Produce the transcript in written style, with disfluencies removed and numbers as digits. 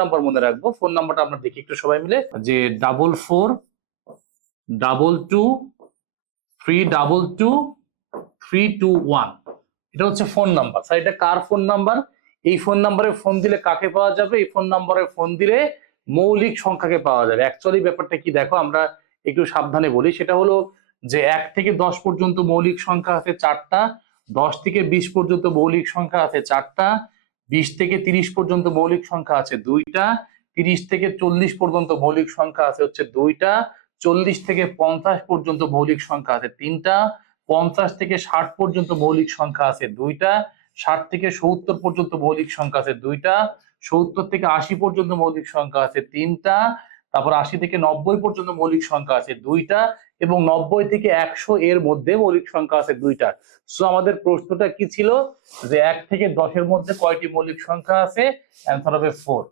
Number মনে রাখবো। Phone নাম্বারটা আমরা দেখি একটু সবাই মিলে, যে 44222322 এটা হচ্ছে ফোন নাম্বার। স্যার এটা কার ফোন নাম্বার? এই ফোন নাম্বারে ফোন দিলে কাকে পাওয়া যাবে? এই ফোন নাম্বারে ফোন দিলে মৌলিক সংখ্যাকে পাওয়া যাবে। অ্যাকচুয়ালি ব্যাপারটা কি দেখো, আমরা একটু সাবধানে বলি। সেটা হলো যে 1 থেকে 10 পর্যন্ত মৌলিক সংখ্যা আছে 4টা, 10 থেকে 20 পর্যন্ত মৌলিক সংখ্যা আছে 4টা, 20 থেকে 30 পর্যন্ত মৌলিক সংখ্যা আছে 2টা, 30 থেকে 40 পর্যন্ত মৌলিক সংখ্যা আছে হচ্ছে 2টা, 40 থেকে 50 পর্যন্ত মৌলিক সংখ্যা আছে 3টা, 50 থেকে 60 পর্যন্ত মৌলিক সংখ্যা আছে 2টা, 60 থেকে 70 পর্যন্ত মৌলিক সংখ্যা আছে 2টা, 70 থেকে 80 পর্যন্ত মৌলিক সংখ্যা আছে 3টা, তারপর 80 থেকে 90 পর্যন্ত মৌলিক সংখ্যা আছে 2টা, এবং 90 থেকে 100 এর মধ্যে মৌলিক সংখ্যা আছে 2টা। সো আমাদের প্রশ্নটা কি ছিল, যে 1 থেকে 10 এর মধ্যে কয়টি মৌলিক সংখ্যা আছে? অ্যান্সার হবে 4।